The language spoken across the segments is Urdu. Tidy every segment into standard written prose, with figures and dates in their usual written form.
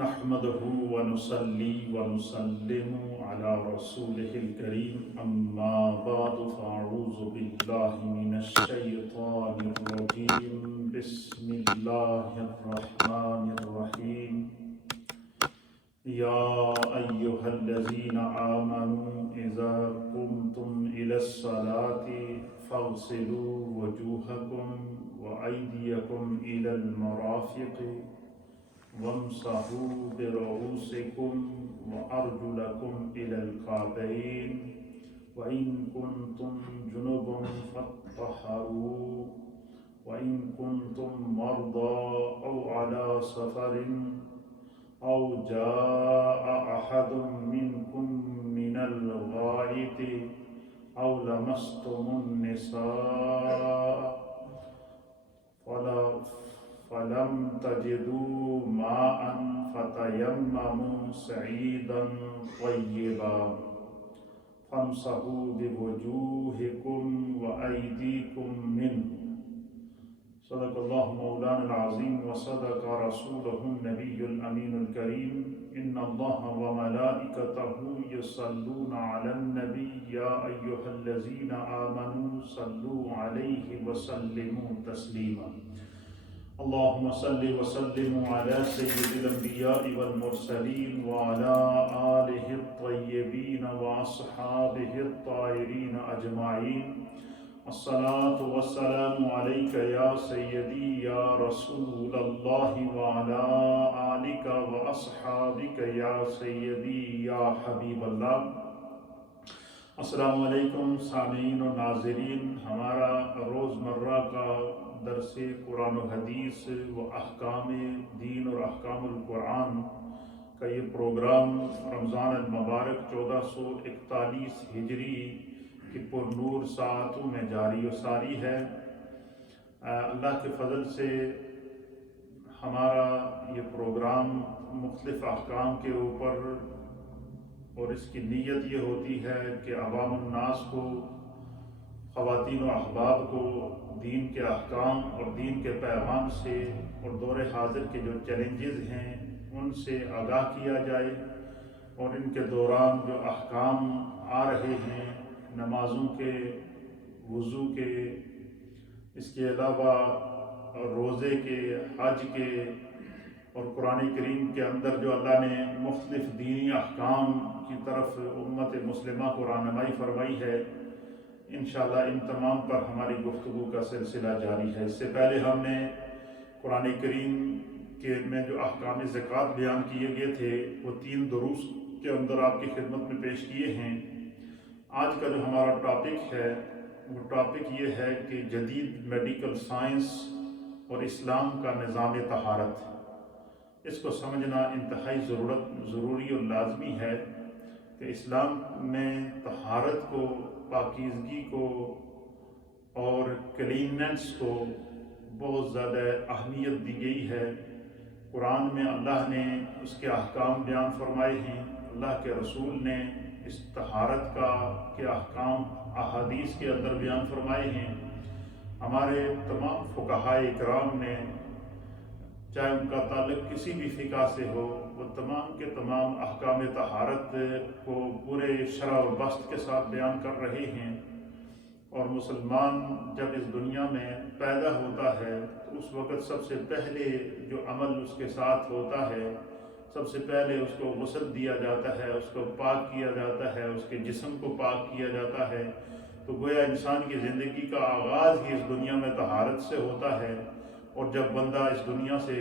نحمده ونصلي ونسلم على رسوله الكريم أما بعد فأعوذ بالله من الشيطان الرجيم بسم الله الرحمن الرحيم يا أيها الذين آمنوا إذا قمتم إلى الصلاة فاغسلوا وجوهكم وأيديكم إلى المرافق وامسحوا برؤوسكم وأرجلكم إلى الكعبين وإن كنتم جنبا فاطهروا وإن كنتم مرضى أو على سفر أو جاء أحد منكم من الغائط أو لمستم النساء فلم تجدوا ماء فتيمموا سعيدا طيبا فامسحوا بوجوهكم وأيديكم منه صدق الله مولانا العظيم وصدق رسوله النبي الأمين الكريم إن الله وملائكته يصلون على النبي يا أيها الذين آمنوا صلوا عليه وسلموا تسليما اللهم صل وسلم على سيد الأنبياء والمرسلين وعلى آله الطيبين وأصحابه الطاهرين أجمعين الصلاة والسلام عليك يا سيدي يا رسول الله وعلى آلك وأصحابك يا سيدي يا حبيب اللہ۔ السلام علیکم سامعین و ناظرین، ہمارا روزمرہ کا درس قرآن و حدیث و احکام دین اور احکام القرآن کا یہ پروگرام رمضان المبارک 1441 ہجری کی پر نور ساعتوں میں جاری و ساری ہے۔ اللہ کے فضل سے ہمارا یہ پروگرام مختلف احکام کے اوپر، اور اس کی نیت یہ ہوتی ہے کہ عوام الناس کو، خواتین و احباب کو دین کے احکام اور دین کے پیغام سے اور دور حاضر کے جو چیلنجز ہیں ان سے آگاہ کیا جائے، اور ان کے دوران جو احکام آ رہے ہیں نمازوں کے، وضو کے، اس کے علاوہ روزے کے، حج کے، اور قرآن کریم کے اندر جو اللہ نے مختلف دینی احکام کی طرف امت مسلمہ کو رہنمائی فرمائی ہے، انشاءاللہ ان تمام پر ہماری گفتگو کا سلسلہ جاری ہے۔ اس سے پہلے ہم نے قرآن کریم کے میں جو احکام زکوٰۃ بیان کیے گئے تھے وہ 3 دروس کے اندر آپ کی خدمت میں پیش کیے ہیں۔ آج کا جو ہمارا ٹاپک ہے وہ ٹاپک یہ ہے کہ جدید میڈیکل سائنس اور اسلام کا نظام طہارت۔ اس کو سمجھنا انتہائی ضروری اور لازمی ہے کہ اسلام میں طہارت کو، پاکیزگی کو اور کلیننس کو بہت زیادہ اہمیت دی گئی ہے۔ قرآن میں اللہ نے اس کے احکام بیان فرمائے ہیں، اللہ کے رسول نے اس طہارت کے احکام احادیث کے اندر بیان فرمائے ہیں۔ ہمارے تمام فقہائے اکرام نے، چاہے ان کا تعلق کسی بھی فقہ سے ہو، وہ تمام کے تمام احکام طہارت کو پورے شرح و بسط کے ساتھ بیان کر رہے ہیں۔ اور مسلمان جب اس دنیا میں پیدا ہوتا ہے تو اس وقت سب سے پہلے جو عمل اس کے ساتھ ہوتا ہے، سب سے پہلے اس کو غسل دیا جاتا ہے، اس کو پاک کیا جاتا ہے، اس کے جسم کو پاک کیا جاتا ہے۔ تو گویا انسان کی زندگی کا آغاز ہی اس دنیا میں طہارت سے ہوتا ہے، اور جب بندہ اس دنیا سے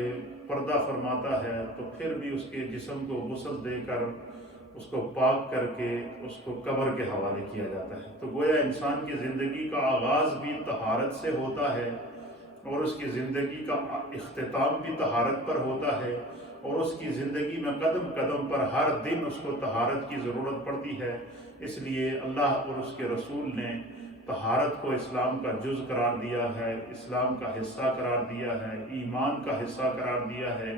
پردہ فرماتا ہے تو پھر بھی اس کے جسم کو غسل دے کر، اس کو پاک کر کے اس کو قبر کے حوالے کیا جاتا ہے۔ تو گویا انسان کی زندگی کا آغاز بھی طہارت سے ہوتا ہے، اور اس کی زندگی کا اختتام بھی طہارت پر ہوتا ہے، اور اس کی زندگی میں قدم قدم پر ہر دن اس کو طہارت کی ضرورت پڑتی ہے۔ اس لیے اللہ اور اس کے رسول نے طہارت کو اسلام کا جز قرار دیا ہے، اسلام کا حصہ قرار دیا ہے، ایمان کا حصہ قرار دیا ہے۔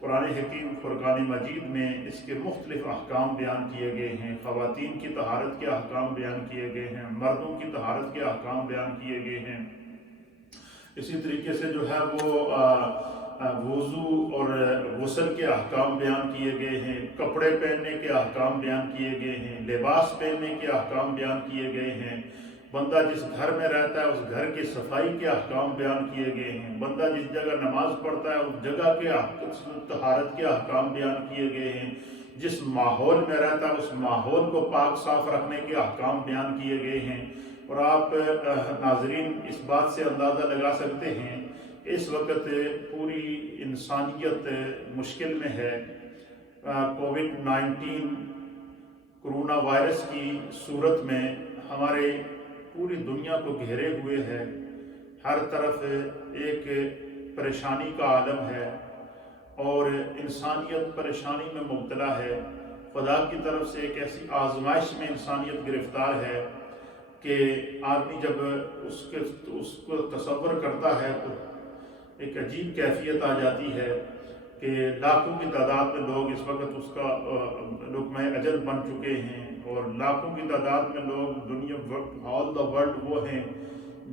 قرآن حکیم فرقان مجید میں اس کے مختلف احکام بیان کیے گئے ہیں۔ خواتین کی طہارت کے احکام بیان کیے گئے ہیں، مردوں کی طہارت کے احکام بیان کیے گئے ہیں۔ اسی طریقے سے جو ہے وہ وضو اور غسل کے احکام بیان کیے گئے ہیں، کپڑے پہننے کے احکام بیان کیے گئے ہیں، لباس پہننے کے احکام بیان کیے گئے ہیں، بندہ جس گھر میں رہتا ہے اس گھر کی صفائی کے احکام بیان کیے گئے ہیں، بندہ جس جگہ نماز پڑھتا ہے اس جگہ کے طہارت کے احکام بیان کیے گئے ہیں، جس ماحول میں رہتا ہے اس ماحول کو پاک صاف رکھنے کے احکام بیان کیے گئے ہیں۔ اور آپ ناظرین اس بات سے اندازہ لگا سکتے ہیں اس وقت پوری انسانیت مشکل میں ہے۔ کووڈ-19 کرونا وائرس کی صورت میں ہمارے پوری دنیا کو گھیرے ہوئے ہے، ہر طرف ایک پریشانی کا عالم ہے اور انسانیت پریشانی میں مبتلا ہے۔ خدا کی طرف سے ایک ایسی آزمائش میں انسانیت گرفتار ہے کہ آدمی جب اس کو تصور کرتا ہے تو ایک عجیب کیفیت آ جاتی ہے کہ لاکھوں کی تعداد میں لوگ اس وقت اس کا لقمہ اجل بن چکے ہیں، اور لاکھوں کی تعداد میں لوگ دنیا آل دا ورلڈ وہ ہیں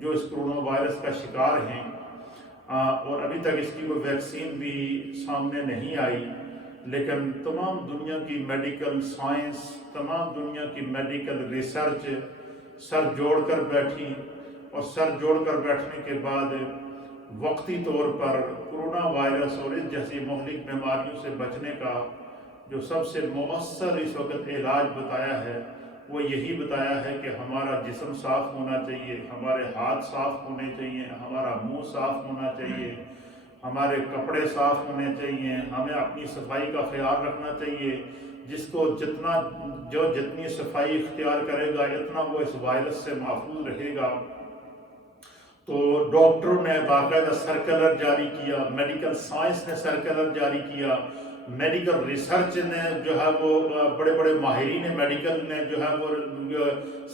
جو اس کرونا وائرس کا شکار ہیں، اور ابھی تک اس کی کوئی ویکسین بھی سامنے نہیں آئی۔ لیکن تمام دنیا کی میڈیکل سائنس، تمام دنیا کی میڈیکل ریسرچ سر جوڑ کر بیٹھی، اور سر جوڑ کر بیٹھنے کے بعد وقتی طور پر کرونا وائرس اور اس جیسی مہلک بیماریوں سے بچنے کا جو سب سے مؤثر اس وقت علاج بتایا ہے وہ یہی بتایا ہے کہ ہمارا جسم صاف ہونا چاہیے، ہمارے ہاتھ صاف ہونے چاہیے، ہمارا منہ صاف ہونا چاہیے، ہمارے کپڑے صاف ہونے چاہیے، ہمیں اپنی صفائی کا خیال رکھنا چاہیے۔ جس کو جتنی صفائی اختیار کرے گا اتنا وہ اس وائرس سے محفوظ رہے گا۔ تو ڈاکٹروں نے باقاعدہ سرکلر جاری کیا، میڈیکل سائنس نے سرکلر جاری کیا، میڈیکل ریسرچ نے جو ہے وہ بڑے بڑے ماہرین میڈیکل نے جو ہے وہ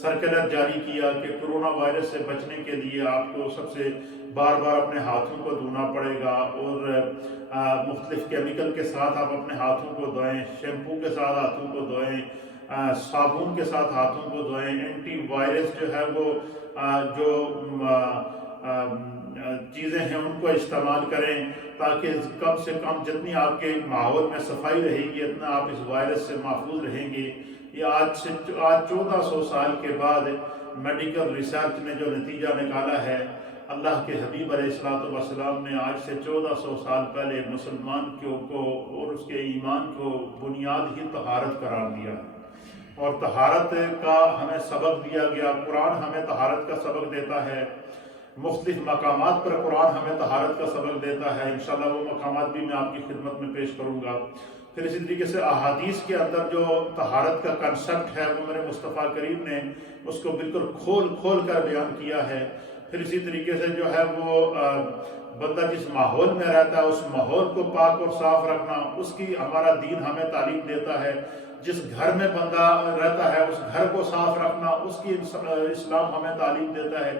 سرکلر جاری کیا کہ کرونا وائرس سے بچنے کے لیے آپ کو سب سے بار بار اپنے ہاتھوں کو دھونا پڑے گا، اور مختلف کیمیکل کے ساتھ آپ اپنے ہاتھوں کو دھوئیں، شیمپو کے ساتھ ہاتھوں کو دھوئیں، صابن کے ساتھ ہاتھوں کو دھوئیں، اینٹی وائرس جو ہے وہ جو چیزیں ہیں ان کو استعمال کریں تاکہ کم سے کم جتنی آپ کے ماحول میں صفائی رہے گی اتنا آپ اس وائرس سے محفوظ رہیں گے۔ یہ آج 1400 سال کے بعد میڈیکل ریسرچ نے جو نتیجہ نکالا ہے، اللہ کے حبیب علیہ السلام نے آج سے 1400 سال پہلے مسلمان کو اور اس کے ایمان کو بنیاد ہی طہارت قرار دیا، اور طہارت کا ہمیں سبق دیا گیا۔ قرآن ہمیں طہارت کا سبق دیتا ہے، مختلف مقامات پر قرآن ہمیں طہارت کا سبق دیتا ہے، انشاءاللہ وہ مقامات بھی میں آپ کی خدمت میں پیش کروں گا۔ پھر اسی طریقے سے احادیث کے اندر جو طہارت کا کنسپٹ ہے وہ میرے مصطفیٰ کریم نے اس کو بالکل کھول کر بیان کیا ہے۔ پھر اسی طریقے سے جو ہے وہ بندہ جس ماحول میں رہتا ہے اس ماحول کو پاک اور صاف رکھنا، اس کی ہمارا دین ہمیں تعلیم دیتا ہے۔ جس گھر میں بندہ رہتا ہے اس گھر کو صاف رکھنا اس کی اسلام ہمیں تعلیم دیتا ہے۔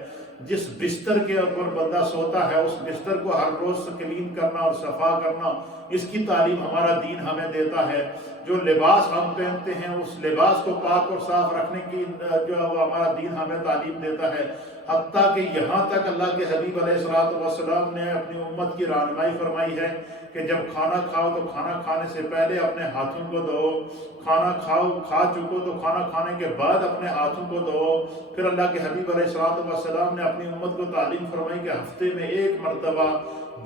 جس بستر کے اوپر بندہ سوتا ہے اس بستر کو ہر روز کلین کرنا اور صفا کرنا اس کی تعلیم ہمارا دین ہمیں دیتا ہے۔ جو لباس ہم پہنتے ہیں اس لباس کو پاک اور صاف رکھنے کی جو ہمارا دین ہمیں تعلیم دیتا ہے، حتیٰ کہ یہاں تک اللہ کے حبیب علیہ السلام نے اپنی امت کی رہنمائی فرمائی ہے کہ جب کھانا کھاؤ تو کھانا کھانے سے پہلے اپنے ہاتھوں کو دھو، کھانا کھا چکو تو کھانا کھانے کے بعد اپنے ہاتھوں کو دھو۔ پھر اللہ کے حبیب علیہ السلام نے اپنی امت کو تعلیم فرمائی کہ ہفتے میں ایک مرتبہ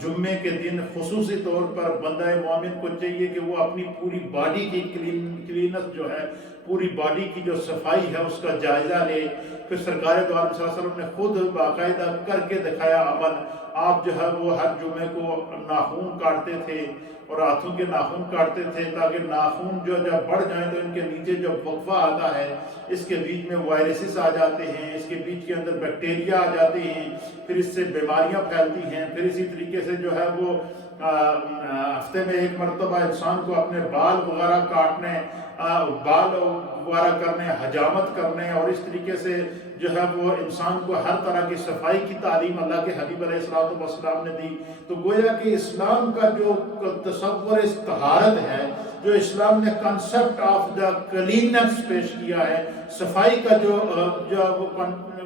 جمعے کے دن خصوصی طور پر بندہ مومن کو چاہیے کہ وہ اپنی پوری باڈی کی کلینس جو ہے، پوری باڈی کی جو صفائی ہے اس کا جائزہ لے۔ پھر سرکار دو عالم صلی اللہ علیہ وسلم نے خود باقاعدہ کر کے دکھایا عمل۔ آپ جو ہے وہ ہر جمعے کو ناخون کاٹتے تھے اور ہاتھوں کے ناخون کاٹتے تھے تاکہ ناخون جو جب بڑھ جائیں تو ان کے نیچے جب وقفہ آتا ہے اس کے بیچ میں وائرسز آ جاتے ہیں، اس کے بیچ کے اندر بیکٹیریا آ جاتے ہیں، پھر اس سے بیماریاں پھیلتی ہیں۔ پھر اسی طریقے سے جو ہے وہ ہفتے میں ایک مرتبہ انسان کو اپنے بال وغیرہ کاٹنے، بال وغیرہ کرنے، حجامت کرنے، اور اس طریقے سے جو ہے وہ انسان کو ہر طرح کی صفائی کی تعلیم اللہ کے حبیب علیہ السلام نے دی۔ تو گویا کہ اسلام کا جو تصور اس طہارت ہے، جو اسلام نے کنسپٹ آف دا کلیننس پیش کیا ہے، صفائی کا جو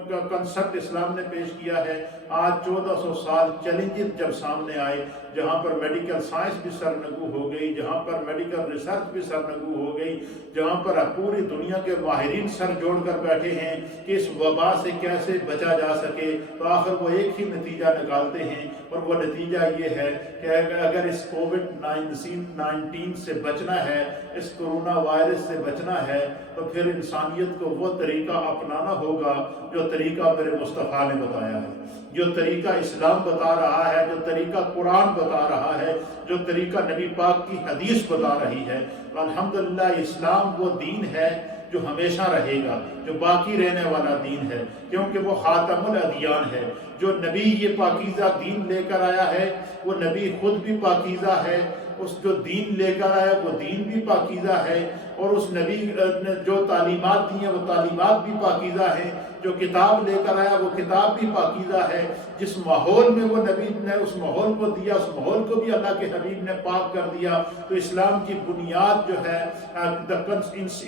کنسپٹ اسلام نے پیش کیا ہے، آج 1400 سال چیلنجز جب سامنے آئے، جہاں پر میڈیکل سائنس بھی سرنگو ہو گئی، جہاں پر میڈیکل ریسرچ بھی سرنگو ہو گئی، جہاں پر پوری دنیا کے ماہرین سر جوڑ کر بیٹھے ہیں کہ اس وبا سے کیسے بچا جا سکے، تو آخر وہ ایک ہی نتیجہ نکالتے ہیں، اور وہ نتیجہ یہ ہے کہ اگر اس کووڈ-19 سے بچنا ہے، اس کرونا وائرس سے بچنا ہے، تو پھر انسانیت کو وہ طریقہ اپنانا ہوگا جو طریقہ میرے مصطفیٰ نے بتایا ہے، جو طریقہ اسلام بتا رہا ہے، جو طریقہ قرآن بتا رہا ہے، جو طریقہ نبی پاک کی حدیث بتا رہی ہے۔ تو الحمدللہ اسلام وہ دین ہے جو ہمیشہ رہے گا، جو باقی رہنے والا دین ہے، کیونکہ وہ خاتم الادیان ہے۔ جو نبی یہ پاکیزہ دین لے کر آیا ہے، وہ نبی خود بھی پاکیزہ ہے، اس جو دین لے کر آیا وہ دین بھی پاکیزہ ہے، اور اس نبی نے جو تعلیمات دی ہیں وہ تعلیمات بھی پاکیزہ ہیں، جو کتاب لے کر آیا وہ کتاب بھی پاکیزہ ہے، جس ماحول میں وہ نبی نے اس ماحول کو دیا، اس ماحول کو بھی اللہ کے حبیب نے پاک کر دیا۔ تو اسلام کی بنیاد جو ہے،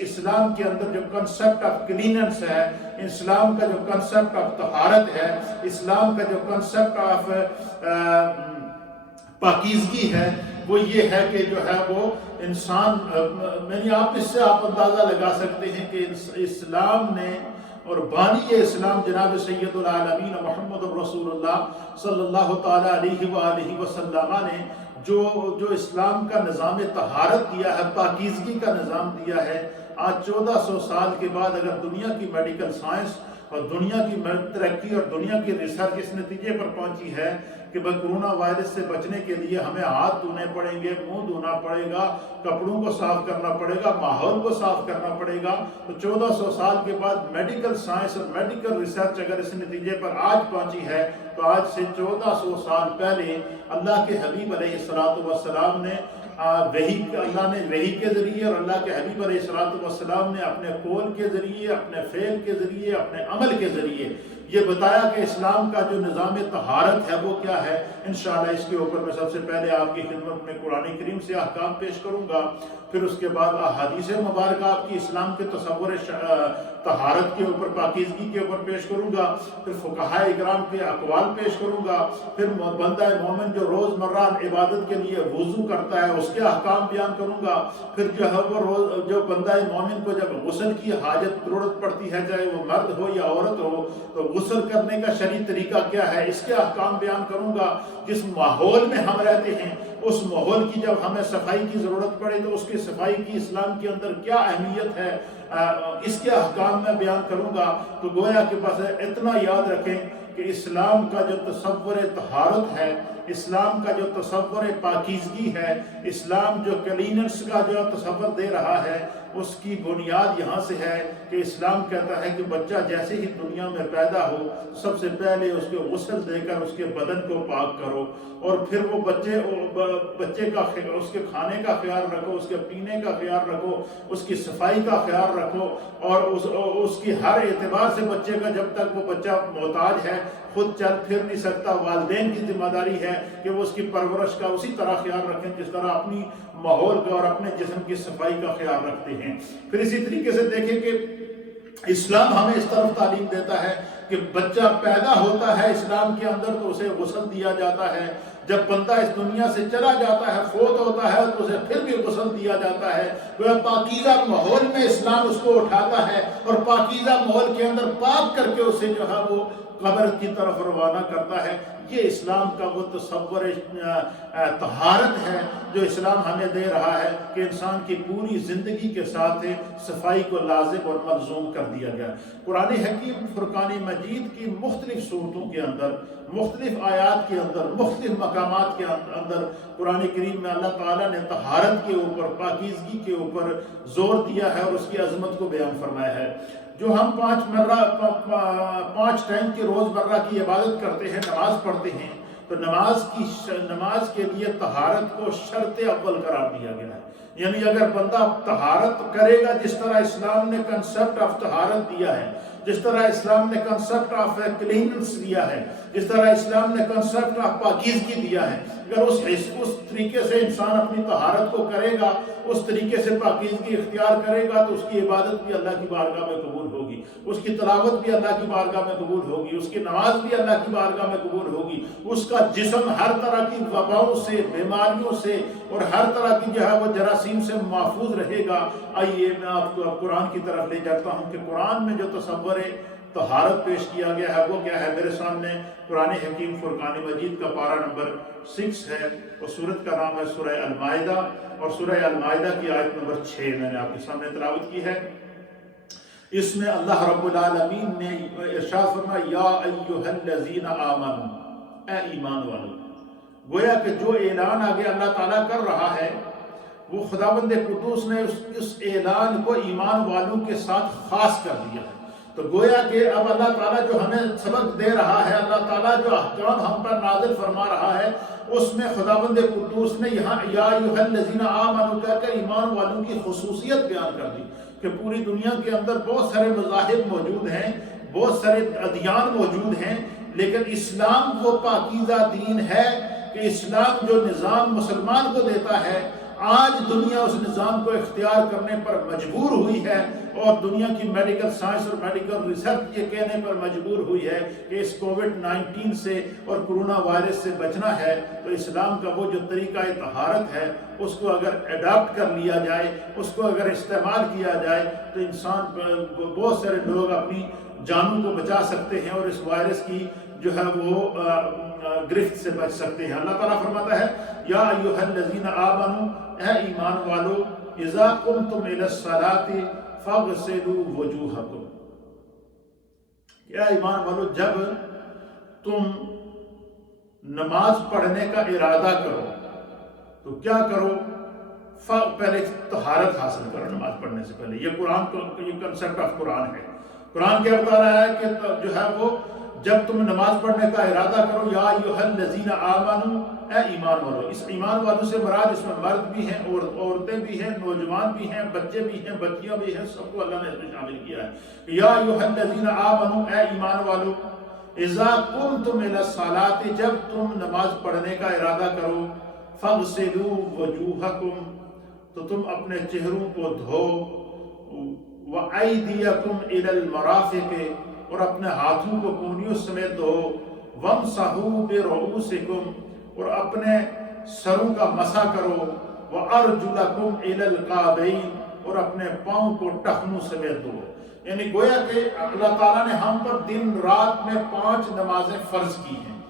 اسلام کے اندر جو کنسپٹ آف کلیننس ہے، اسلام کا جو کنسپٹ آف طہارت ہے، اسلام کا جو کنسپٹ آف پاکیزگی ہے، وہ یہ ہے کہ جو ہے وہ انسان، آپ اس سے آپ اندازہ لگا سکتے ہیں کہ اسلام نے اور بانی اسلام جناب سید العالمین محمد رسول اللہ صلی اللہ تعالیٰ علیہ وآلہ وسلم نے جو اسلام کا نظام طہارت دیا ہے، پاکیزگی کا نظام دیا ہے، آج 1400 سال کے بعد اگر دنیا کی میڈیکل سائنس اور دنیا کی ترقی اور دنیا کی ریسرچ اس نتیجے پر پہنچی ہے کہ کرونا وائرس سے بچنے کے لیے ہمیں ہاتھ دھونے پڑیں گے، منہ دھونا پڑے گا، کپڑوں کو صاف کرنا پڑے گا، ماحول کو صاف کرنا پڑے گا، تو 1400 سال کے بعد میڈیکل سائنس اور میڈیکل ریسرچ اگر اس نتیجے پر آج پہنچی ہے، تو آج سے 1400 سال پہلے اللہ کے حبیب علیہ السلام نے اللہ نے وحی کے ذریعے اور اللہ کے حبیب علیہ السلام نے اپنے قول کے ذریعے، اپنے فعل کے ذریعے، اپنے عمل کے ذریعے یہ بتایا کہ اسلام کا جو نظام طہارت ہے وہ کیا ہے۔ انشاءاللہ اس کے اوپر میں سب سے پہلے آپ کی خدمت میں قرآن کریم سے احکام پیش کروں گا، پھر اس کے بعد احادیث مبارکہ آپ کی اسلام کے تصور طہارت کے اوپر، پاکیزگی کے اوپر پیش کروں گا، پھر فقہاء اکرام کے اقوال پیش کروں گا، پھر بندہ مومن جو روز مرہ عبادت کے لیے وضو کرتا ہے اس کے احکام بیان کروں گا، پھر جو ہے وہ جو بندہ مومن کو جب غسل کی حاجت ضرورت پڑتی ہے، چاہے وہ مرد ہو یا عورت ہو، تو غسل کرنے کا شرعی طریقہ کیا ہے اس کے احکام بیان کروں گا۔ جس ماحول میں ہم رہتے ہیں اس ماحول کی جب ہمیں صفائی کی ضرورت پڑے تو اس کی صفائی کی اسلام کے اندر کیا اہمیت ہے، اس کے احکام میں بیان کروں گا۔ تو گویا کہ بس اتنا یاد رکھیں کہ اسلام کا جو تصور طہارت ہے، اسلام کا جو تصور پاکیزگی ہے، اسلام جو کلیننس کا جو تصور دے رہا ہے، اس کی بنیاد یہاں سے ہے کہ اسلام کہتا ہے کہ بچہ جیسے ہی دنیا میں پیدا ہو سب سے پہلے اس کو غسل دے کر اس کے بدن کو پاک کرو، اور پھر وہ بچے کا اس کے کھانے کا خیال رکھو، اس کے پینے کا خیال رکھو، اس کی صفائی کا خیال رکھو، اور اس کی ہر اعتبار سے بچے کا، جب تک وہ بچہ محتاج ہے، خود چل پھر نہیں سکتا، والدین کی ذمہ داری ہے کہ وہ اس کی پرورش کا اسی طرح خیال رکھیں جس طرح اپنی ماحول کا اور اپنے جسم کی صفائی کا خیال رکھتے ہیں۔ پھر اسی طریقے سے دیکھیں کہ اسلام ہمیں اس طرف تعلیم دیتا ہے کہ بچہ پیدا ہوتا ہے اسلام کے اندر تو اسے غسل دیا جاتا ہے، جب بندہ اس دنیا سے چلا جاتا ہے، فوت ہوتا ہے، تو اسے پھر بھی غسل دیا جاتا ہے۔ وہ پاکیزہ ماحول میں اسلام اس کو اٹھاتا ہے اور پاکیزہ ماحول کے اندر پاک کر کے اسے جو ہے وہ قبر کی طرف روانہ کرتا ہے۔ یہ اسلام کا وہ تصور طہارت ہے جو اسلام ہمیں دے رہا ہے کہ انسان کی پوری زندگی کے ساتھ صفائی کو لازم اور ملزوم کر دیا گیا۔ قرآن حکیم فرقان مجید کی مختلف صورتوں کے اندر، مختلف آیات کے اندر، مختلف مقامات کے اندر قرآن کریم میں اللہ تعالیٰ نے طہارت کے اوپر، پاکیزگی کے اوپر زور دیا ہے اور اس کی عظمت کو بیان فرمایا ہے۔ جو ہم 5 ٹائم کی روز مرہ کی عبادت کرتے ہیں، نماز پڑھتے ہیں، تو نماز کے لیے طہارت کو شرط اول قرار دیا گیا ہے۔ یعنی اگر بندہ طہارت کرے گا جس طرح اسلام نے کنسپٹ آف طہارت دیا ہے، جس طرح اسلام نے کنسپٹ آف کلیننس دیا ہے، جس طرح اسلام نے کنسپٹ آف پاکیزگی دیا ہے، اگر اس طریقے سے انسان اپنی طہارت کو کرے گا، اس طریقے سے پاکیزگی اختیار کرے گا، تو اس کی عبادت بھی اللہ کی بارگاہ میں قبول ہوگی، اس کی تلاوت بھی اللہ کی بارگاہ میں قبول ہوگی، اس کی نماز بھی اللہ کی بارگاہ میں قبول ہوگی، اس کا جسم ہر طرح کی وباؤں سے، بیماریوں سے اور ہر طرح کی وہ جراثیم سے محفوظ رہے گا۔ آئیے میں آپ کو اب قرآن کی طرف لے جاتا ہوں کہ قرآن میں جو تصور طہارت پیش کیا گیا ہے وہ کیا ہے۔ میرے سامنے قرآن حکیم فرقان مجید کا پارہ نمبر 6 ہے، اور سورت کا نام ہے سورہ المائدہ، اور سورہ المائدہ کی آیت نمبر 6 میں نے آپ کے سامنے تلاوت کی ہے۔ اس میں اللہ رب العالمین نے ارشاد فرمایا یا ایھا الذین آمنوا، اے ایمان والو۔ گویا کہ جو اعلان آگے اللہ تعالیٰ کر رہا ہے وہ خداوند قدوس نے اس اعلان کو ایمان والوں کے ساتھ خاص کر دیا ہے۔ تو گویا کہ اب اللہ تعالیٰ جو ہمیں سبق دے رہا ہے، اللہ تعالیٰ جو احکام ہم پر نازل فرما رہا ہے، اس میں خداوند قدوس نے یہاں یا ایھا الذین آمنوا کہہ کر ایمان والوں کی خصوصیت بیان کر دی کہ پوری دنیا کے اندر بہت سارے مذاہب موجود ہیں، بہت سارے ادیان موجود ہیں، لیکن اسلام وہ پاکیزہ دین ہے کہ اسلام جو نظام مسلمان کو دیتا ہے، آج دنیا اس نظام کو اختیار کرنے پر مجبور ہوئی ہے، اور دنیا کی میڈیکل سائنس اور میڈیکل ریسرچ یہ کہنے پر مجبور ہوئی ہے کہ اس کووڈ-19 سے اور کرونا وائرس سے بچنا ہے تو اسلام کا وہ جو طریقہ طہارت ہے اس کو اگر اڈاپٹ کر لیا جائے، اس کو اگر استعمال کیا جائے تو انسان بہت سارے لوگ اپنی جانوں کو بچا سکتے ہیں اور اس وائرس کی جو ہے وہ گرفت سے بچ سکتے ہیں۔ اللہ تعالیٰ فرماتا ہے یا ایھا الذین آمنوا، اے ایمان والو، اذا قمتم الی الصلاۃ فاغسلوا وجوہکم، اے ایمان والو جب تم نماز پڑھنے کا ارادہ کرو تو کیا کرو؟ پہلے طہارت حاصل کرو نماز پڑھنے سے پہلے۔ یہ قرآن کو یہ کنسیپٹ آف قرآن ہے۔ قرآن کیا بتا رہا ہے کہ جو ہے وہ جب تم نماز پڑھنے کا ارادہ کرو یا ایھا الذین آمنوا، اے ایمان والو۔ اس ایمان والوں سے مراد اس میں مرد بھی ہیں، عورتیں بھی ہیں، نوجوان بھی ہیں، بچے بھی ہیں، بچیاں بھی ہیں، سب کو اللہ نے اس میں شامل کیا ہے۔ یا ایھا الذین آمنوا، اے ایمان والو، اذا قمتم الی الصلاۃ، جب تم نماز پڑھنے کا ارادہ کرو، فاغسلوا وجوہکم، تو تم اپنے چہروں کو دھو، وایدیکم الی المرافق، اور اپنے ہاتھوں کو کونیوں سمیت دھو، وامسحوا برؤوسکم، اور اپنے سروں کا مسح کرو، وارجلکم الی الکعبین، اور اپنے پاؤں کو ٹخنوں سمیت دھو۔ یعنی گویا کہ اللہ تعالیٰ نے ہم پر دن رات میں 5 نمازیں فرض کی ہیں،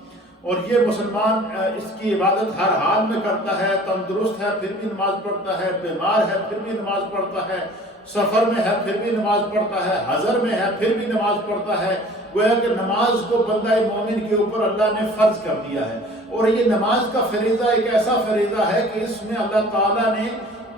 اور یہ مسلمان اس کی عبادت ہر حال میں کرتا ہے، تندرست ہے پھر بھی نماز پڑھتا ہے، بیمار ہے پھر بھی نماز پڑھتا ہے، سفر میں ہے پھر بھی نماز پڑھتا ہے، حضر میں ہے پھر بھی نماز پڑھتا ہے۔ گویا کہ نماز کو بندہ مومن کے اوپر اللہ نے فرض کر دیا ہے، اور یہ نماز کا فریضہ ایک ایسا فریضہ ہے کہ اس میں اللہ تعالیٰ نے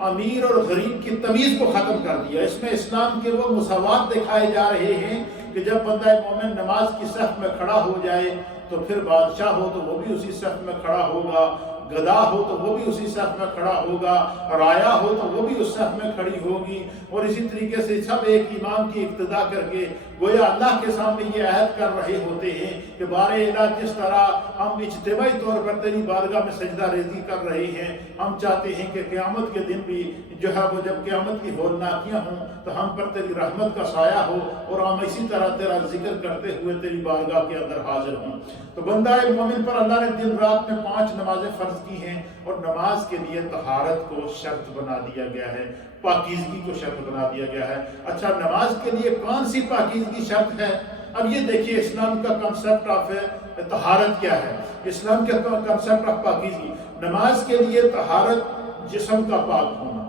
امیر اور غریب کی تمیز کو ختم کر دیا۔ اس میں اسلام کے وہ مساوات دکھائے جا رہے ہیں کہ جب بندہ مومن نماز کی صف میں کھڑا ہو جائے تو پھر بادشاہ ہو تو وہ بھی اسی صف میں کھڑا ہوگا، گدا ہو تو وہ بھی اسی صف میں کھڑا ہوگا، رایا ہو تو وہ بھی اس صف میں کھڑی ہوگی، اور اسی طریقے سے سب ایک امام کی اقتدا کر کے گویا اللہ کے سامنے یہ عہد کر رہے ہوتے ہیں کہ بارے الہ جس طرح ہم اجتماعی طور پر تیری بارگاہ میں سجدہ ریزی کر رہے ہیں، ہم چاہتے ہیں کہ قیامت کے دن بھی جو ہے وہ جب قیامت کی ہولناکیاں ہوں تو ہم پر تیری رحمت کا سایہ ہو، اور ہم اسی طرح تیرا ذکر کرتے ہوئے تیری بارگاہ کے اندر حاضر ہوں۔ تو بندہ مومن پر اللہ نے دن رات میں 5 نمازیں فرض کی ہیں، اور نماز کے لیے طہارت کو شرط بنا دیا گیا ہے، پاکیزگی کو شرط بنا دیا گیا ہے۔ اچھا نماز کے لیے کون سی پاکیزگی شرط ہے؟ اب یہ دیکھیے اسلام کا کنسیپٹ آف طہارت کیا ہے، اسلام کا کنسیپٹ آف پاکیزگی۔ نماز کے لیے طہارت جسم کا پاک ہونا،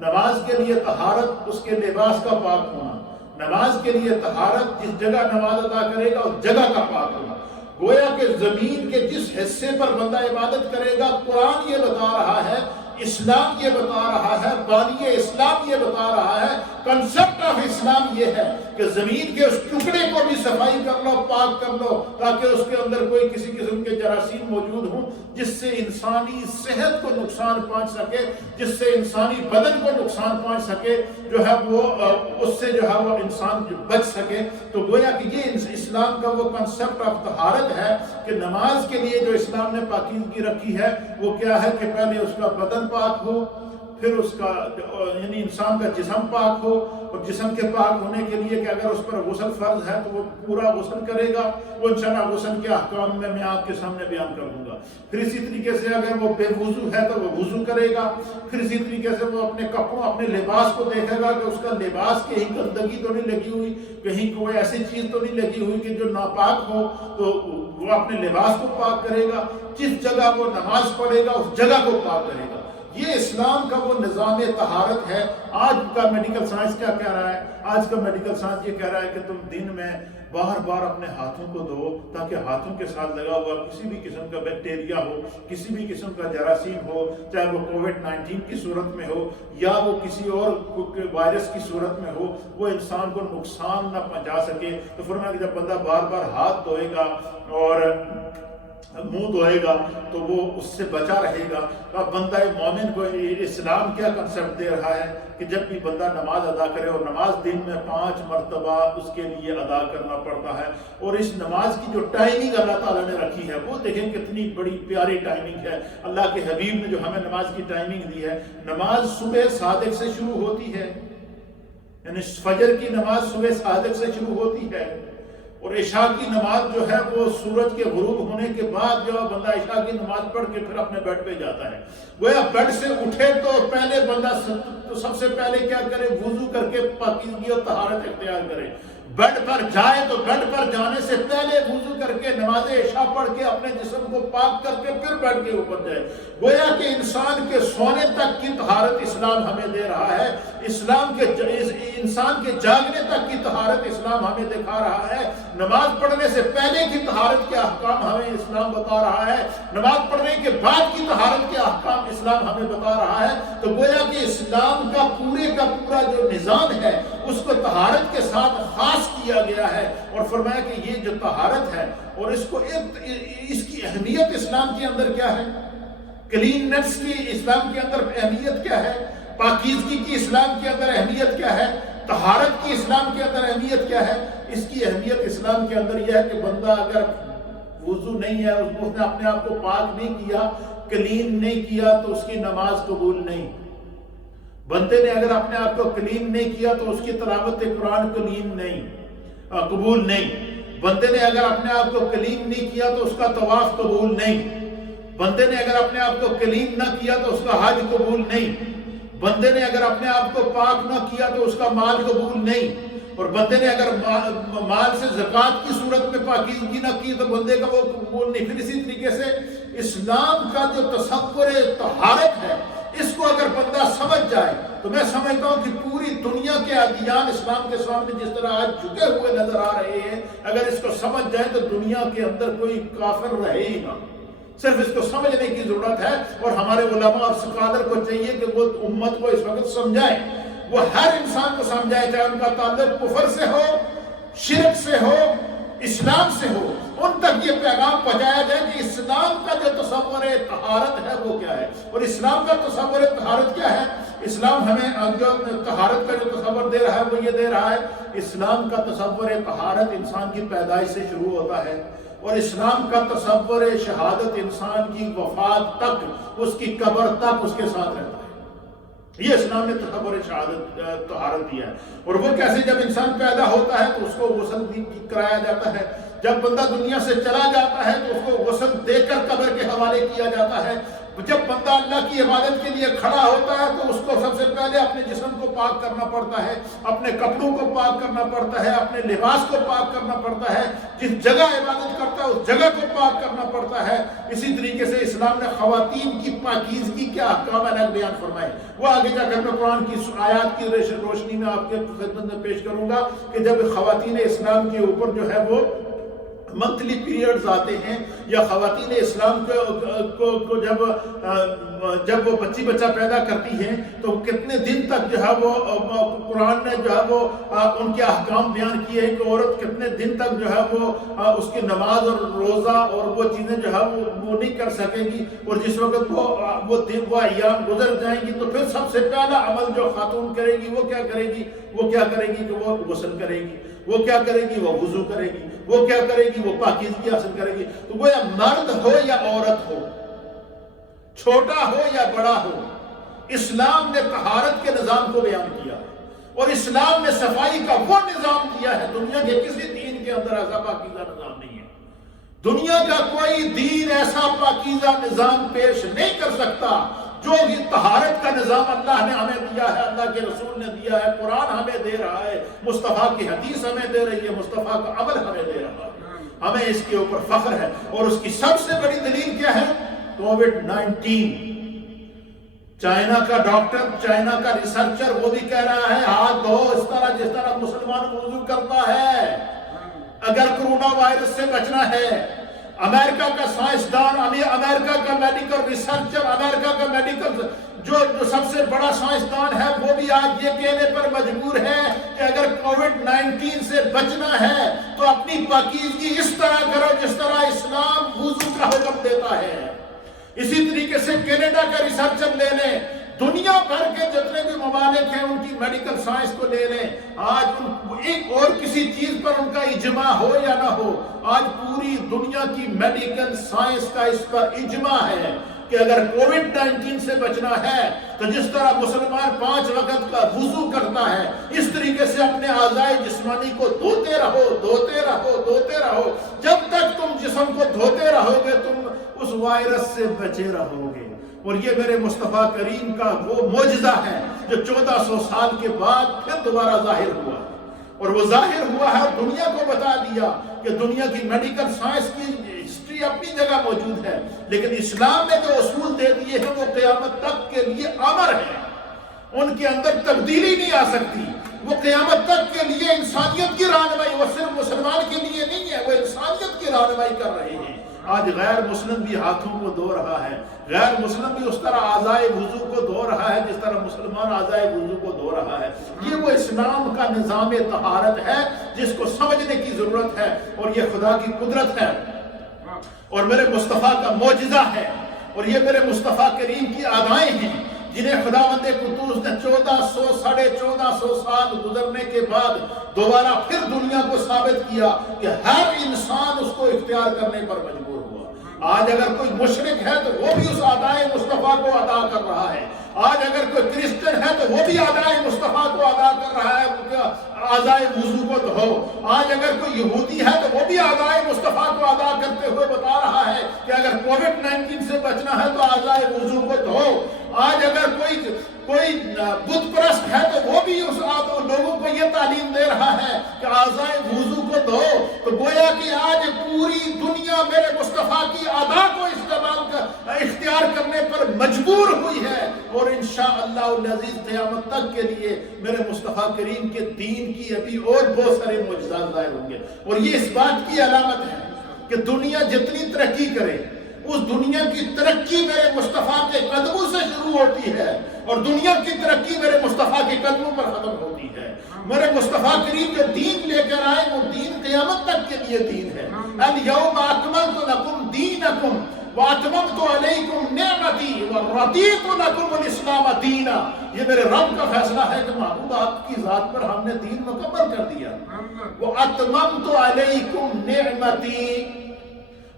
نماز کے لیے طہارت اس کے لباس کا پاک ہونا، نماز کے لیے طہارت جس جگہ نماز ادا کرے گا اس جگہ کا پاک ہونا۔ گویا کہ زمین کے جس حصے پر بندہ عبادت کرے گا، قرآن یہ بتا رہا ہے اسلام یہ بتا رہا ہے، بانی اسلام یہ بتا رہا ہے، کنسپٹ آف اسلام یہ ہے کہ زمین کے اس ٹکڑے کو بھی صفائی کر لو، پاک کر لو، تاکہ اس کے اندر کوئی کسی قسم کے جراثیم موجود ہوں جس سے انسانی صحت کو نقصان پہنچ سکے، جس سے انسانی بدن کو نقصان پہنچ سکے، جو ہے وہ اس سے جو ہے وہ انسان بچ سکے۔ تو گویا کہ یہ اسلام کا وہ کنسپٹ آف طہارت ہے کہ نماز کے لیے جو اسلام نے پاکیزگی رکھی ہے وہ کیا ہے کہ پہلے اس کا بدن پاک ہو، پھر اس کا یعنی انسان کا جسم پاک ہو، اور جسم کے پاک ہونے کے لیے کہ اگر اس پر غسل فرض ہے تو وہ پورا غسل کرے گا، وہ انشاءاللہ غسل کے احکام میں آپ کے سامنے بیان کر دوں گا۔ پھر اسی طریقے سے اگر وہ بے وضو ہے تو وہ وضو کرے گا، پھر اسی طریقے سے وہ اپنے کپڑوں اپنے لباس کو دیکھے گا کہ اس کا لباس کہیں گندگی تو نہیں لگی ہوئی، کہیں کوئی ایسی چیز تو نہیں لگی ہوئی کہ جو ناپاک ہو، تو وہ اپنے لباس کو پاک کرے گا، جس جگہ وہ نماز پڑھے گا اس جگہ کو پاک کرے گا۔ یہ اسلام کا وہ نظام طہارت ہے۔ آج کا میڈیکل سائنس کیا کہہ رہا ہے؟ آج کا میڈیکل سائنس یہ کہہ رہا ہے کہ تم دن میں بار بار اپنے ہاتھوں کو دھو، تاکہ ہاتھوں کے ساتھ لگا ہوا کسی بھی قسم کا بیکٹیریا ہو، کسی بھی قسم کا جراثیم ہو، چاہے وہ کووڈ-19 کی صورت میں ہو یا وہ کسی اور وائرس کی صورت میں ہو، وہ انسان کو نقصان نہ پہنچا سکے۔ تو فرمایا کہ جب بندہ بار بار ہاتھ دھوئے گا اور منہ دھوئے گا تو وہ اس سے بچا رہے گا۔ اب بندہ مومن کو اسلام کیا کنسپٹ دے رہا ہے کہ جب بھی بندہ نماز ادا کرے، اور نماز دن میں 5 مرتبہ اس کے لیے ادا کرنا پڑتا ہے، اور اس نماز کی جو ٹائمنگ اللہ تعالیٰ نے رکھی ہے وہ دیکھیں کتنی بڑی پیاری ٹائمنگ ہے۔ اللہ کے حبیب نے جو ہمیں نماز کی ٹائمنگ دی ہے، نماز صبح صادق سے شروع ہوتی ہے، یعنی فجر کی نماز صبح صادق سے شروع ہوتی ہے، اور عشاء کی نماز جو ہے وہ سورج کے غروب ہونے کے بعد جو بندہ عشاء کی نماز پڑھ کے پھر اپنے بیڈ پہ جاتا ہے۔ گویا بیڈ سے اٹھے تو پہلے بندہ سب سے پہلے کیا کرے؟ وضو کر کے پاکیزگی اور طہارت اختیار کرے۔ بیڈ پر جائے تو بیڈ پر جانے سے پہلے وضو کر کے نماز عشاء پڑھ کے اپنے جسم کو پاک کر کے پھر بیڈ کے اوپر جائے۔ گویا کہ انسان کے سونے تک کی طہارت اسلام ہمیں دے رہا ہے، اسلام کے انسان کے جاگنے تک کی طہارت اسلام ہمیں دکھا رہا ہے، نماز پڑھنے سے پہلے کی طہارت کے احکام ہمیں اسلام بتا رہا ہے، نماز پڑھنے کے بعد کی طہارت کے احکام اسلام ہمیں بتا رہا ہے۔ تو گویا کہ اسلام کا پورا جو نظام ہے اس کو طہارت کے ساتھ خاص کیا گیا ہے، اور فرمایا کہ یہ جو طہارت ہے اور اس کی اہمیت اسلام کے اندر کیا ہے، کلیننس کی اسلام کے اندر اہمیت کیا ہے، پاکیزگی کی اسلام کے اندر اہمیت کیا ہے، طہارت کی اسلام کے اندر اہمیت کیا ہے۔ اس کی اہمیت اسلام کے اندر یہ ہے کہ بندہ اگر وضو نہیں ہے، اس نے اپنے آپ کو پاک نہیں کیا، کلین نہیں کیا، تو اس کی نماز قبول نہیں۔ بندے نے اگر اپنے آپ کو کلین نہیں کیا تو اس کی تلاوت قرآن قبول نہیں۔ بندے نے اگر اپنے آپ کو کلین نہیں کیا تو اس کا طواف قبول نہیں۔ بندے نے اگر اپنے آپ کو کلین نہ کیا تو اس کا حج قبول نہیں۔ بندے نے اگر اپنے آپ کو پاک نہ کیا تو اس کا مال قبول نہیں۔ اور بندے نے اگر مال سے زکوٰۃ کی صورت میں پاکیزگی نہ کی تو بندے کا وہ قبول نہیں۔ پھر اسی طریقے سے اسلام کا جو تصور طہارت ہے، اس کو اگر بندہ سمجھ جائے تو میں سمجھتا ہوں کہ پوری دنیا کے ادیان اسلام کے سامنے جس طرح آج جھکے ہوئے نظر آ رہے ہیں، اگر اس کو سمجھ جائے تو دنیا کے اندر کوئی کافر رہے ہی نہ۔ صرف اس کو سمجھنے کی ضرورت ہے، اور ہمارے علماء اور سکالر کو چاہیے کہ وہ امت کو اس وقت سمجھائیں، وہ ہر انسان کو سمجھائے، چاہے ان کا تعلق کفر سے ہو، شرک سے ہو، اسلام سے ہو، ان تک یہ پیغام پہنچایا جائے کہ اسلام کا جو تصور طہارت ہے وہ کیا ہے، اور اسلام کا تصور طہارت کیا ہے۔ اسلام ہمیں جو طہارت کا جو تصور دے رہا ہے وہ یہ دے رہا ہے، اسلام کا تصور طہارت انسان کی پیدائش سے شروع ہوتا ہے، اور اسلام کا تصور شہادت انسان کی وفات تک، اس کی قبر تک اس کے ساتھ رہتا ہے۔ یہ اسلام نے تصور شہادت طہارت دیا ہے۔ اور وہ کیسے؟ جب انسان پیدا ہوتا ہے تو اس کو غسل کرایا جاتا ہے، جب بندہ دنیا سے چلا جاتا ہے تو اس کو غسل دے کر قبر کے حوالے کیا جاتا ہے، جب بندہ اللہ کی عبادت کے لیے کھڑا ہوتا ہے تو اس کو سب سے پہلے اپنے جسم کو پاک کرنا پڑتا ہے، اپنے کپڑوں کو پاک کرنا پڑتا ہے، اپنے لباس کو پاک کرنا پڑتا ہے، جس جگہ عبادت کرتا ہے اس جگہ کو پاک کرنا پڑتا ہے۔ اسی طریقے سے اسلام نے خواتین کی پاکیزگی کے احکام الگ بیان فرمائے، وہ آگے جا کر میں قرآن کی آیات کی روشنی میں آپ کے خدمت میں پیش کروں گا کہ جب خواتین اسلام کے اوپر جو ہے وہ منتھلی پیریڈز آتے ہیں، یا خواتین اسلام کو جب وہ بچہ پیدا کرتی ہیں تو کتنے دن تک جو ہے وہ قرآن نے جو ہے وہ ان کے احکام بیان کیے ہیں کہ عورت کتنے دن تک جو ہے وہ اس کی نماز اور روزہ اور وہ چیزیں جو ہے وہ نہیں کر سکے گی، اور جس وقت وہ ایام گزر جائیں گی تو پھر سب سے پہلا عمل جو خاتون کرے گی وہ کیا کرے گی کہ وہ غسل کرے گی، وہ کیا کرے گی، وہ وضو کرے گی، وہ کیا کرے گی، وہ پاکیزگی حاصل کرے گی۔ تو وہ یا مرد ہو یا عورت ہو، چھوٹا ہو یا بڑا ہو، اسلام نے طہارت کے نظام کو بیان کیا، اور اسلام نے صفائی کا وہ نظام دیا ہے، دنیا کے کسی دین کے اندر ایسا پاکیزہ نظام نہیں ہے۔ دنیا کا کوئی دین ایسا پاکیزہ نظام پیش نہیں کر سکتا جو یہ طہارت کا نظام اللہ نے ہمیں دیا ہے، اللہ کے رسول نے دیا ہے، قرآن ہمیں دے رہا ہے، مصطفیٰ کی حدیث ہمیں دے رہی ہے، مصطفیٰ کا عمل ہمیں دے رہا ہے۔ ہمیں اس کے اوپر فخر ہے، اور اس کی سب سے بڑی دلیل کیا ہے؟ کووڈ-19۔ چائنا کا ڈاکٹر، چائنا کا ریسرچر وہ بھی کہہ رہا ہے ہاتھ دھو اس طرح جس طرح مسلمان وضو کرتا ہے اگر کرونا وائرس سے بچنا ہے۔ امریکہ کا سائنسدان، امریکہ کا میڈیکل ریسرچر، امریکہ کا میڈیکل جو سب سے بڑا سائنسدان ہے وہ بھی آج یہ کہنے پر مجبور ہے کہ اگر کووڈ-19 سے بچنا ہے تو اپنی پاکیزگی اس طرح کرو جس طرح اسلام وضو کا حکم دیتا ہے۔ اسی طریقے سے کینیڈا کا ریسرچر لے لیں، دنیا بھر کے جتنے بھی ممالک ہیں ان کی میڈیکل سائنس کو لے لیں، آج ایک اور کسی چیز پر ان کا اجماع ہو یا نہ ہو، آج پوری دنیا کی میڈیکل سائنس کا اس پر اجماع ہے کہ اگر کووڈ-19 سے بچنا ہے تو جس طرح مسلمان 5 وقت کا وضو کرتا ہے اس طریقے سے اپنے اعضائے جسمانی کو دھوتے رہو، جب تک تم جسم کو دھوتے رہو گے تم اس وائرس سے بچے رہو گے۔ اور یہ میرے مصطفیٰ کریم کا وہ معجزہ ہے جو 1400 سال کے بعد پھر دوبارہ ظاہر ہوا، اور وہ ظاہر ہوا ہے اور دنیا کو بتا دیا کہ دنیا کی میڈیکل سائنس کی ہسٹری اپنی جگہ موجود ہے، لیکن اسلام نے جو اصول دے دیے ہیں وہ قیامت تک کے لیے امر ہے، ان کے اندر تبدیلی نہیں آ سکتی، وہ قیامت تک کے لیے انسانیت کی رہنمائی، وہ صرف مسلمان کے لیے نہیں ہے، وہ انسانیت کی رہنمائی کر رہے ہیں۔ آج غیر مسلم بھی ہاتھوں کو دھو رہا ہے، غیر مسلم بھی اس طرح اعضائے وضو کو دھو رہا ہے جس طرح مسلمان اعضائے وضو کو دھو رہا ہے۔ یہ وہ اسلام کا نظام طہارت ہے جس کو سمجھنے کی ضرورت ہے، اور یہ خدا کی قدرت ہے اور میرے مصطفیٰ کا معجزہ ہے، اور یہ میرے مصطفیٰ کریم کی ادائیں ہیں جنہیں خداوند قدوس نے 1400 سال گزرنے کے بعد دوبارہ پھر دنیا کو ثابت کیا کہ ہر انسان اس کو اختیار کرنے پر مجبور ہوا۔ آج اگر کوئی مشرک ہے تو وہ بھی اس ادائے مصطفیٰ کو ادا کر رہا ہے، آج اگر کوئی کرسچن ہے تو وہ بھی ادائے مصطفیٰ کو ادا کر رہا ہے، اعضائے وضو کو دھو۔ آج اگر کوئی یہودی ہے تو وہ بھی اعضائے مصطفیٰ کو ادا کرتے ہوئے بتا رہا ہے کہ اگر کووڈ-19 سے بچنا ہے تو اعضائے وضو کو دھو۔ آج اگر کوئی بت پرست ہے تو وہ بھی اس لوگوں کو یہ تعلیم دے رہا ہے کہ اعضائے وضو کو دھو۔ تو گویا کہ آج پوری دنیا میرے مصطفیٰ کی ادا کو اختیار کرنے پر مجبور ہوئی ہے، اور انشاءاللہ العزیز قیامت تک کے لیے میرے مصطفیٰ کریم کے دین کی ابھی اور بہت سارے معجزات ظاہر ہوں گے، اور یہ اس بات کی علامت ہے کہ دنیا جتنی ترقی کرے اس دنیا کی ترقی میرے مصطفیٰ کے قدموں سے شروع ہوتی ہے، اور دنیا کی ترقی میرے مصطفیٰ کے قدموں پر ختم ہوتی ہے۔ میرے مصطفیٰ کریم جو دین لے کر آئے وہ دین قیامت تک کے لیے دین ہے۔ اليوم اکملت لکم دینکم واتممت علیکم نعمتی ورضیت لکم الاسلام دینا۔ یہ میرے رب کا فیصلہ ہے کہ محبوب آپ کی ذات پر ہم نے دین مکمل کر دیا۔ واتممت علیکم نعمتی،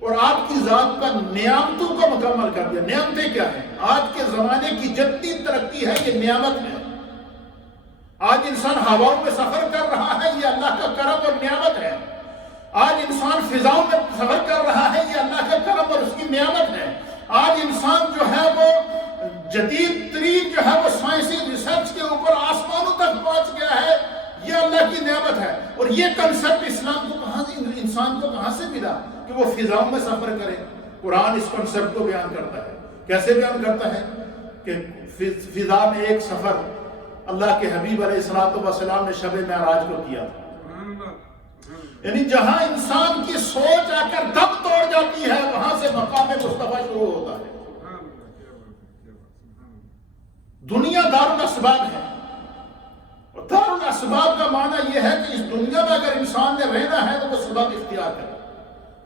اور آپ کی ذات پر نعمتوں کو مکمل کر دیا۔ نعمتیں کیا ہیں؟ آج کے زمانے کی جتنی ترقی ہے یہ نعمت ہے۔ آج انسان ہواؤں میں سفر کر رہا ہے، یہ اللہ کا کرم اور نعمت ہے۔ آج انسان فضاؤں میں سفر کر رہا ہے، یہ اللہ کا کرم اور اس کی نعمت ہے۔ آج انسان جو ہے وہ جدید ترین جو ہے وہ سائنسی ریسرچ کے اوپر آسمانوں تک پہنچ گیا ہے، یہ اللہ کی نعمت ہے۔ اور یہ کنسپٹ اسلام کو کہاں سے، انسان کو کہاں سے ملا کہ وہ فضاؤں میں سفر کرے؟ قرآن اس کنسپٹ کو بیان کرتا ہے۔ کیسے بیان کرتا ہے؟ کہ فضا میں ایک سفر اللہ کے حبیب علیہ السلام نے شب معراج کو کیا، یعنی جہاں انسان کی سوچ آ کر دم توڑ جاتی ہے وہاں سے مقام مصطفیٰ شروع ہوتا ہے. دنیا دارالاسباب ہے، اور دارالاسباب کا معنی یہ ہے کہ اس دنیا میں اگر انسان نے رہنا ہے تو وہ سبب اختیار کرے.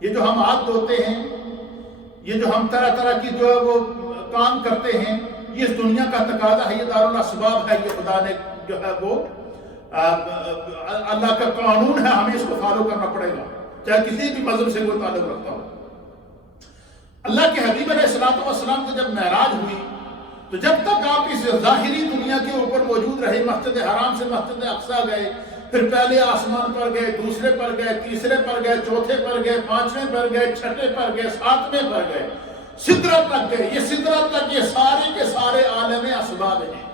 یہ جو ہم ہاتھ دھوتے ہیں، یہ جو ہم طرح طرح کی جو ہے وہ کام کرتے ہیں، یہ اس دنیا کا تقاضا ہے، یہ دارالاسباب ہے، یہ خدا نے جو ہے وہ اللہ کا قانون ہے، ہمیں اس کو فالو کرنا پڑے گا چاہے کسی بھی مذہب سے کوئی تعلق رکھتا ہو. اللہ کے حبیب علیہ السلام کو جب معراج ہوئی تو جب تک آپ اس ظاہری دنیا کے اوپر موجود رہے، مسجد حرام سے مسجد اقصی گئے، پھر پہلے آسمان پر گئے، دوسرے پر گئے، تیسرے پر گئے، چوتھے پر گئے، پانچویں پر گئے، چھٹے پر گئے، ساتویں پر گئے، سدرہ تک گئے. یہ سدرہ تک یہ سارے کے سارے عالم اسباب ہیں.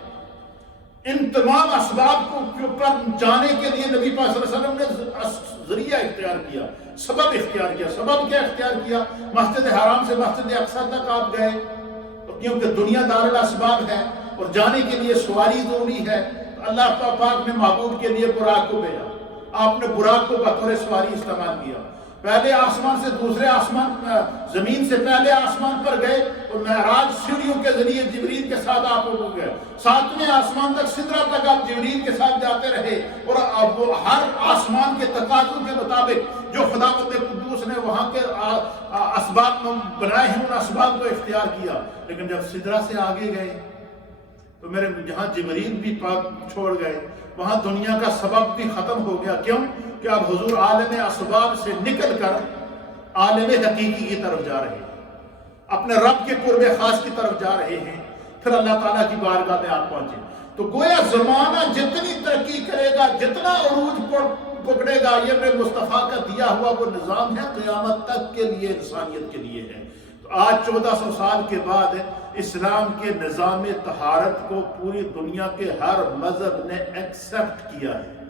ان تمام اسباب کو پر جانے کے لیے نبی پاک صلی اللہ علیہ وسلم نے ذریعہ اختیار کیا، سبب اختیار کیا. سبب کیا اختیار کیا؟ مسجد حرام سے مسجد اقصی تک آپ گئے کیونکہ دنیا دارالاسباب ہے اور جانے کے لیے سواری ضروری ہے. اللہ پاک نے محبوب کے لیے براق کو بھیجا، آپ نے براق کو بطور سواری استعمال کیا. پہلے آسمان سے دوسرے آسمان، زمین سے پہلے آسمان پر گئے تو معراج سیڑھیوں کے ذریعے جبریل کے ساتھ آپ ہو گئے. ساتویں آسمان تک سدرہ تک آپ جبریل کے ساتھ جاتے رہے، اور اب وہ ہر آسمان کے تقاضوں کے مطابق جو خداوند قدوس نے وہاں کے اسباب بنائے ہیں ان اسباب کو اختیار کیا. لیکن جب سدرہ سے آگے گئے تو میرے جہاں جبریل بھی چھوڑ گئے وہاں دنیا کا سبب بھی ختم ہو گیا. کیوں؟ کہ اب حضور عالم اسباب سے نکل کر عالم حقیقی کی طرف جا رہے ہیں، اپنے رب کے قرب خاص کی طرف جا رہے ہیں، پھر اللہ تعالیٰ کی بارگاہ میں آپ پہنچے. تو گویا زمانہ جتنی ترقی کرے گا، جتنا عروج پکڑے گا، یہ میرے مصطفیٰ کا دیا ہوا وہ نظام ہے، قیامت تک کے لیے، انسانیت کے لیے ہے. تو آج 1400 سال کے بعد اسلام کے نظام طہارت کو پوری دنیا کے ہر مذہب نے ایکسپٹ کیا ہے.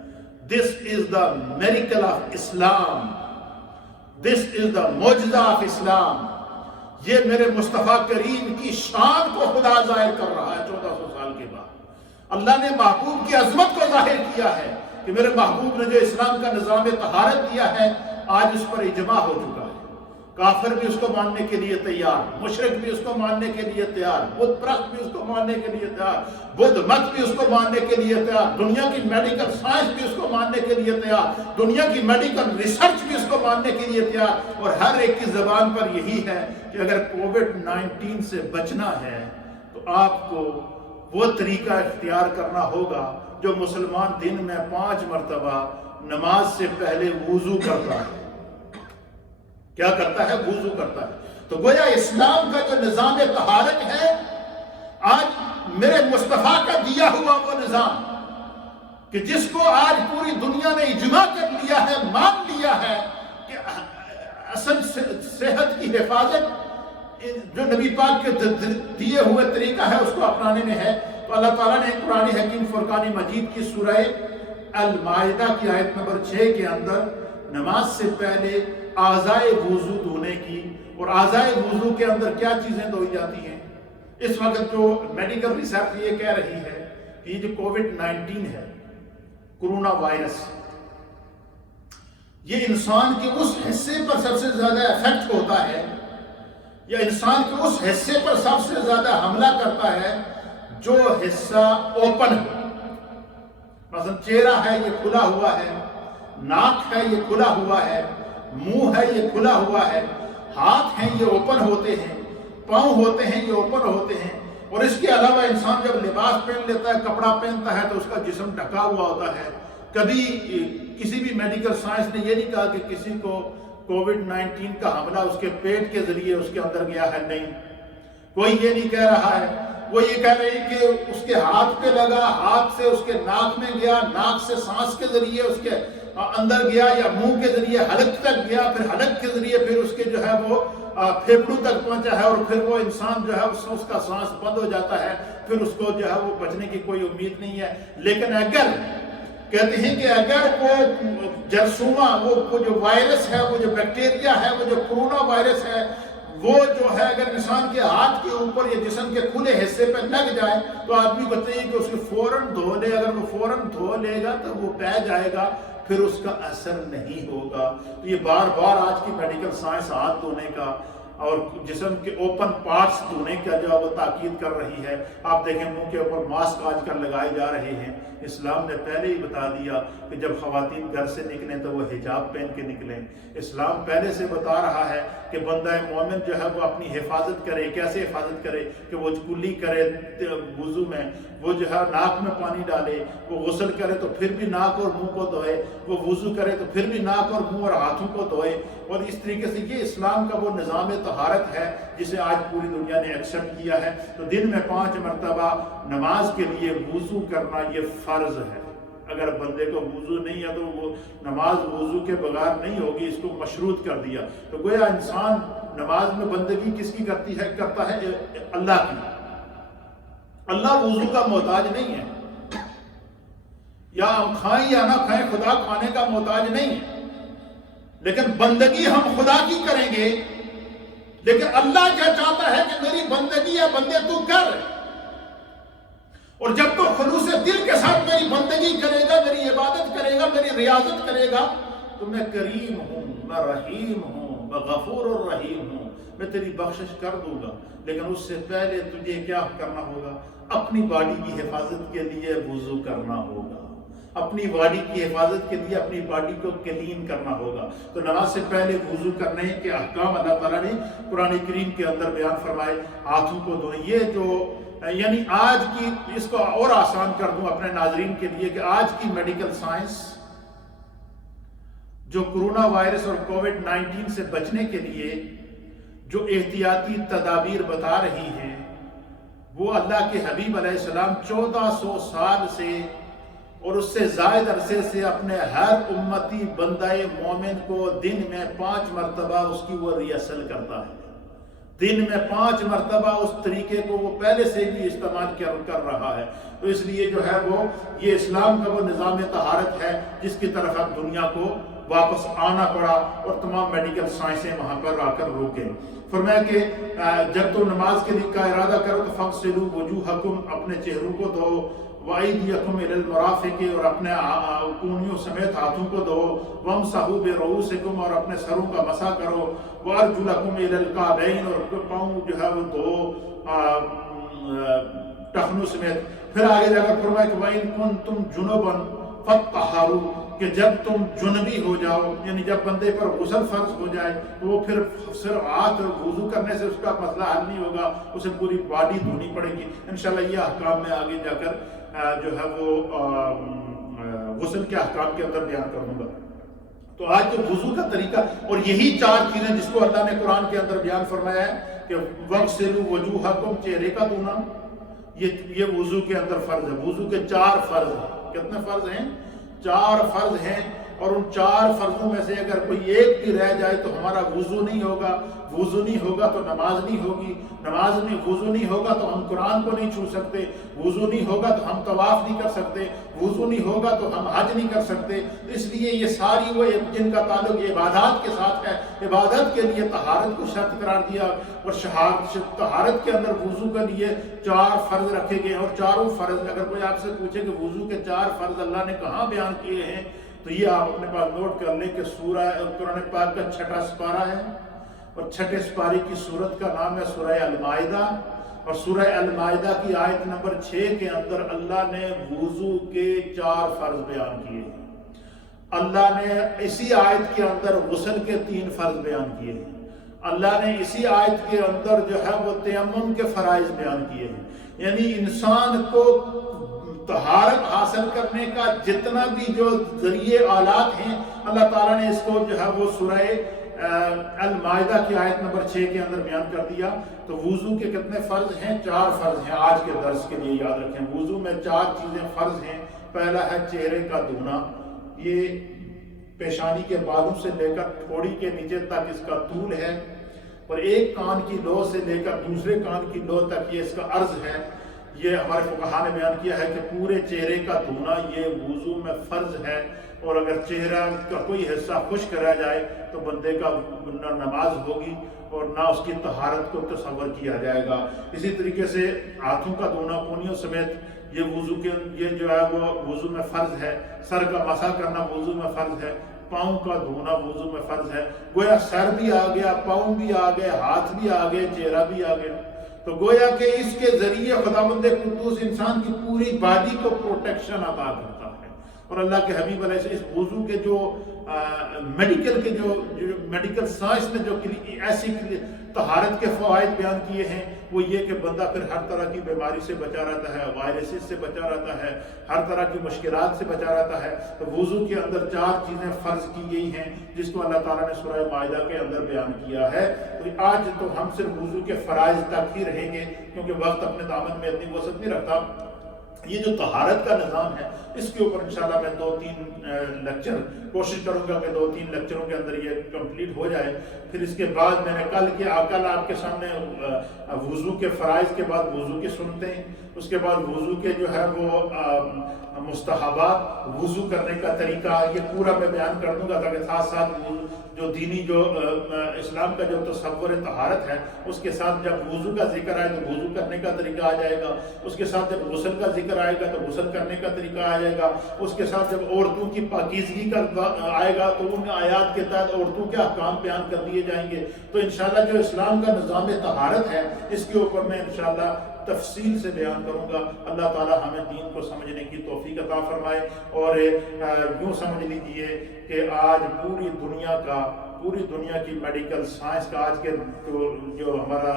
This is the miracle of Islam. This is the معجزہ of Islam. یہ میرے مصطفیٰ کریم کی شان کو خدا ظاہر کر رہا ہے 1400 سال کے بعد. اللہ نے محبوب کی عظمت کو ظاہر کیا ہے کہ میرے محبوب نے جو اسلام کا نظام طہارت دیا ہے آج اس پر اجماع ہو چکا ہے. کافر بھی اس کو ماننے کے لیے تیار، مشرک بھی اس کو ماننے کے لیے تیار، بت پرست بھی اس کو ماننے کے لیے تیار، بدھ مت بھی اس کو ماننے کے لیے تیار، دنیا کی میڈیکل سائنس بھی اس کو ماننے کے لیے تیار، دنیا کی میڈیکل ریسرچ بھی اس کو ماننے کے لیے تیار. اور ہر ایک کی زبان پر یہی ہے کہ اگر کووڈ-19 سے بچنا ہے تو آپ کو وہ طریقہ اختیار کرنا ہوگا جو مسلمان دن میں 5 مرتبہ نماز سے پہلے وضو کرتا ہے. کیا کرتا ہے؟ وضو کرتا ہے. تو گویا اسلام کا جو نظام طہارت ہے آج میرے مصطفیٰ کا دیا ہوا وہ نظام کہ جس کو آج پوری دنیا نے اجماع کر لیا ہے، مان لیا ہے کہ اصل صحت کی حفاظت جو نبی پاک کے دیے ہوئے طریقہ ہے اس کو اپنانے میں ہے. تو اللہ تعالیٰ نے قرآن حکیم فرقان مجید کی سورہ المائدہ کی آیت نمبر 6 کے اندر نماز سے پہلے اعضائے وضو دھونے کی، اور اعضائے وضو کے اندر کیا چیزیں دھوئی جاتی ہیں. اس وقت جو میڈیکل ریسرچ یہ کہہ رہی ہے کہ یہ جو کووڈ-19 ہے، کرونا وائرس، یہ انسان کے اس حصے پر سب سے زیادہ افیکٹ ہوتا ہے، یا انسان کے اس حصے پر سب سے زیادہ حملہ کرتا ہے جو حصہ اوپن ہے. مثلا چہرہ ہے یہ کھلا ہوا ہے، ناک ہے یہ کھلا ہوا ہے، منہ ہے یہ کھلا ہوا ہے، ہاتھ ہیں یہ اوپن ہوتے ہیں، پاؤں ہوتے ہیں یہ اوپن ہوتے ہیں. اور اس کے علاوہ انسان جب لباس پہن لیتا ہے، کپڑا پہنتا ہے تو اس کا جسم ڈھکا ہوا ہوتا ہے. کبھی کسی بھی میڈیکل سائنس نے یہ نہیں کہا کہ کسی کو کووڈ-19 کا حملہ اس کے پیٹ کے ذریعے اس کے اندر گیا ہے. نہیں، کوئی یہ نہیں کہہ رہا ہے. وہ یہ کہہ رہے ہیں کہ اس کے ہاتھ پہ لگا، ہاتھ سے اس کے ناک میں گیا، ناک سے سانس کے ذریعے اس کے اندر گیا، یا منہ کے ذریعے حلق تک گیا، پھر حلق کے ذریعے پھر اس کے جو ہے وہ پھیپھڑوں تک پہنچا ہے، اور پھر وہ انسان جو ہے اس کا سانس بند ہو جاتا ہے، پھر اس کو جو ہے وہ بچنے کی کوئی امید نہیں ہے. لیکن اگر کہتے ہیں کہ اگر وہ جرثومہ، وہ جو وائرس ہے، وہ جو بیکٹیریا ہے، وہ جو کرونا وائرس ہے، وہ جو ہے اگر انسان کے ہاتھ کے اوپر یا جسم کے کھلے حصے پہ لگ جائے تو آدمی کو چاہیے کہ اس کو فوراً دھو لے. اگر وہ فوراً دھو لے گا تو وہ بہہ جائے گا، پھر اس کا اثر نہیں ہوگا۔ تو یہ بار بار آج کی میڈیکل سائنس ہاتھ دھونے کا اور جسم کے اوپن پارٹس دھونے کا جو وہ تاکید کر رہی ہے۔ آپ دیکھیں منہ کے اوپر ماسک آج کل لگائے جا رہے ہیں، اسلام نے پہلے ہی بتا دیا کہ جب خواتین گھر سے نکلیں تو وہ حجاب پہن کے نکلیں۔ اسلام پہلے سے بتا رہا ہے کہ بندہ مومن جو ہے وہ اپنی حفاظت کرے۔ کیسے حفاظت کرے؟ کہ وہ کلی کرے وضو میں، وہ جو ہے ناک میں پانی ڈالے، وہ غسل کرے تو پھر بھی ناک اور منہ کو دھوئے، وہ وضو کرے تو پھر بھی ناک اور منہ اور ہاتھوں کو دھوئے۔ اور اس طریقے سے یہ اسلام کا وہ نظام طہارت ہے جسے آج پوری دنیا نے ایکسپٹ کیا ہے۔ تو دن میں 5 مرتبہ نماز کے لیے وضو کرنا یہ فرض ہے۔ اگر بندے کو وضو نہیں ہے تو وہ نماز وضو کے بغیر نہیں ہوگی، اس کو مشروط کر دیا۔ تو گویا انسان نماز میں بندگی کس کی کرتا ہے؟ اللہ کی۔ اللہ وضو کا محتاج نہیں ہے، یا ہم کھائیں یا نہ کھائیں خدا کھانے کا محتاج نہیں ہے، لیکن بندگی ہم خدا کی کریں گے۔ لیکن اللہ کیا چاہتا ہے کہ میری بندگی یا بندے تو کر، اور جب تو خلوص دل کے ساتھ میری بندگی کرے گا، میری عبادت کرے گا، میری ریاضت کرے گا، تو میں کریم ہوں، میں رحیم ہوں، میں غفور الرحیم ہوں، میں تیری بخشش کر دوں گا۔ لیکن اس سے پہلے تجھے کیا کرنا ہوگا؟ اپنی باڈی کی حفاظت کے لیے وضو کرنا ہوگا، اپنی باڈی کی حفاظت کے لیے اپنی باڈی کو کلین کرنا ہوگا۔ تو نماز سے پہلے وضو کرنے کے احکام اللہ تعالیٰ نے قرآن کریم کے اندر بیان فرمائے۔ ہاتھوں کو دھوئیں، یہ جو یعنی آج کی، اس کو اور آسان کر دوں اپنے ناظرین کے لیے کہ آج کی میڈیکل سائنس جو کرونا وائرس اور کووڈ-19 سے بچنے کے لیے جو احتیاطی تدابیر بتا رہی ہے، وہ اللہ کے حبیب علیہ السلام 1400 سال سے اور اس سے زائد عرصے سے اپنے ہر امتی بندہ مومن کو دن میں 5 مرتبہ اس کی وہ ریہرسل کرتا ہے۔ دن میں 5 مرتبہ اس طریقے کو وہ پہلے سے بھی استعمال کر رہا ہے۔ تو اس لیے جو ہے وہ یہ اسلام کا وہ نظام طہارت ہے جس کی طرف اب دنیا کو واپس آنا پڑا، اور تمام میڈیکل سائنسیں وہاں پر آ کر رکیں۔ فرمایا کہ جب تم نماز کے لیے کا ارادہ کرو تو فاغسلوا وجوہکم، اپنے چہروں کو دھو، وایدیکم الی المرافق، اور اپنے کونیوں سمیت ہاتھوں کو دھو، وامسحوا برؤوسکم، اور اپنے سروں کا مسح کرو، وارجلکم الی الکعبین، اور پاؤں جو ہے وہ دھو ٹخنوں سمیت۔ پھر آگے جا کر فرمایا کہ وَإِن كُنتُمْ جُنُبًا فَاطَّهَّرُوا، کہ جب تم جنبی ہو جاؤ، یعنی جب بندے پر غسل فرض ہو جائے تو وہ پھر صرف ہاتھ وضو کرنے سے اس کا مسئلہ حل نہیں ہوگا، اسے پوری باڈی دھونی پڑے گی۔ انشاءاللہ یہ احکام میں آگے جا کر جو ہے وہ غسل کے احکام کے اندر بیان کروں گا۔ تو آج جو وضو کا طریقہ، اور یہی 4 چیزیں جس کو اللہ نے قرآن کے اندر بیان فرمایا ہے کہ وَاغْسِلُوا وُجُوهَكُمْ، چہرے کا دھونا، یہ وضو کے اندر فرض ہے۔ وضو کے 4 فرض ہیں۔ کتنے فرض ہیں؟ 4 فرض ہیں، اور ان 4 فرضوں میں سے اگر کوئی ایک بھی رہ جائے تو ہمارا وضو نہیں ہوگا، وضو نہیں ہوگا تو نماز نہیں ہوگی، نماز میں وضو نہیں ہوگا تو ہم قرآن کو نہیں چھو سکتے، وضو نہیں ہوگا تو ہم طواف نہیں کر سکتے، وضو نہیں ہوگا تو ہم حج نہیں کر سکتے۔ اس لیے یہ ساری وہ جن کا تعلق عبادات کے ساتھ ہے، عبادت کے لیے طہارت کو شرط قرار دیا، اور طہارت کے اندر وضو کے لیے 4 فرض رکھے گئے، اور چاروں فرض اگر کوئی آپ سے پوچھے کہ وضو کے 4 فرض اللہ نے کہاں بیان کیے ہیں، تو یہ آپ اپنے پاس نوٹ کر لیں کہ سورہ قرآن پاک کا 6واں سپارہ ہے، اور 6 سپارے کی سورت کا نام ہے سورہ المائدہ، اور سورہ المائدہ کی آیت نمبر 6 کے اندر اللہ نے وضو کے 4 فرض بیان کیے ہیں۔ اللہ نے اسی آیت کے اندر غسل کے 3 فرض بیان کیے ہیں۔ اللہ نے اسی آیت کے اندر جو ہے وہ تیمم کے فرائض بیان کیے ہیں۔ یعنی انسان کو طہارت حاصل کرنے کا جتنا بھی جو ذریعے آلات ہیں، اللہ تعالیٰ نے اس کو جو ہے وہ سورہ المائدہ کی آیت نمبر 6 کے اندر بیان کر دیا۔ تو وضو کے کتنے فرض ہیں؟ 4 فرض ہیں۔ آج کے درس کے لیے یاد رکھیں، وضو میں 4 چیزیں فرض ہیں۔ پہلا ہے چہرے کا دھونا، یہ پیشانی کے بالوں سے لے کر تھوڑی کے نیچے تک اس کا طول ہے، اور ایک کان کی لو سے لے کر دوسرے کان کی لو تک یہ اس کا عرض ہے۔ یہ ہمارے فقہاء نے بیان کیا ہے کہ پورے چہرے کا دھونا یہ وضو میں فرض ہے، اور اگر چہرہ کا کوئی حصہ خشک رہ جائے تو بندے کا نہ نماز ہوگی اور نہ اس کی طہارت کو تصور کیا جائے گا۔ اسی طریقے سے ہاتھوں کا دھونا کونیوں سمیت یہ جو ہے وہ وضو میں فرض ہے، سر کا مسح کرنا وضو میں فرض ہے، پاؤں کا دھونا وضو میں فرض ہے۔ گویا سر بھی آ گیا، پاؤں بھی آ گئے، ہاتھ بھی آ گئے، چہرہ بھی آ گیا، تو گویا کہ اس کے ذریعے خداوند قدوس انسان کی پوری باڈی کو پروٹیکشن عطا کرتا ہے۔ اور اللہ کے حبیب علیہ السلام اس وضو کے جو میڈیکل سائنس نے جو ایسی طہارت کے فوائد بیان کیے ہیں، وہ یہ کہ بندہ پھر ہر طرح کی بیماری سے بچا رہتا ہے، وائرسز سے بچا رہتا ہے، ہر طرح کی مشکلات سے بچا رہتا ہے۔ تو وضو کے اندر 4 چیزیں فرض کی گئی ہیں جس کو اللہ تعالیٰ نے سورہ مائدہ کے اندر بیان کیا ہے۔ تو آج تو ہم صرف وضو کے فرائض تک ہی رہیں گے، کیونکہ وقت اپنے دامن میں اتنی وسعت نہیں رکھتا۔ یہ جو طہارت کا نظام ہے، اس کے اوپر انشاءاللہ میں 2-3 لیکچر کوشش کروں گا کہ 2-3 لیکچروں کے اندر یہ کمپلیٹ ہو جائے۔ پھر اس کے بعد میں نے کل آپ کے سامنے وضو کے فرائض کے بعد وضو کی سنتیں، اس کے بعد وضو کے جو ہے وہ مستحبات، وضو کرنے کا طریقہ، یہ پورا میں بیان کر دوں گا، تاکہ ساتھ ساتھ جو دینی جو اسلام کا جو تصور طہارت ہے، اس کے ساتھ جب وضو کا ذکر آئے تو وضو کرنے کا طریقہ آ جائے گا، اس کے ساتھ جب غسل کا ذکر آئے گا تو غسل کرنے کا طریقہ آ جائے گا، اس کے ساتھ جب عورتوں کی پاکیزگی کا آئے گا تو ان آیات کے تحت عورتوں کے احکام بیان کر دیے جائیں گے۔ تو انشاءاللہ جو اسلام کا نظام طہارت ہے، اس کے اوپر میں انشاءاللہ تفصیل سے بیان کروں گا۔ اللہ تعالیٰ ہمیں دین کو سمجھنے کی توفیق عطا فرمائے۔ اور یوں سمجھ لیجیے کہ آج پوری دنیا کی میڈیکل سائنس کا آج کے جو ہمارا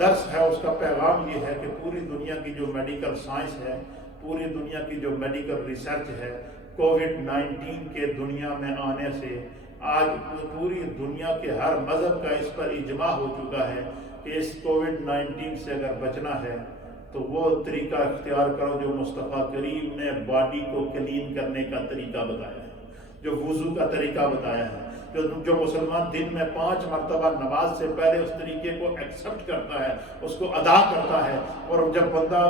درس ہے، اس کا پیغام یہ ہے کہ پوری دنیا کی جو میڈیکل سائنس ہے، پوری دنیا کی جو میڈیکل ریسرچ ہے، کووڈ-19 کے دنیا میں آنے سے آج پوری دنیا کے ہر مذہب کا اس پر اجماع ہو چکا ہے کہ اس کووڈ-19 سے اگر بچنا ہے تو وہ طریقہ اختیار کرو جو مصطفیٰ کریم نے باڈی کو کلین کرنے کا طریقہ بتایا ہے، جو وضو کا طریقہ بتایا ہے، جو مسلمان دن میں 5 مرتبہ نماز سے پہلے اس طریقے کو ایکسپٹ کرتا ہے، اس کو ادا کرتا ہے، اور جب بندہ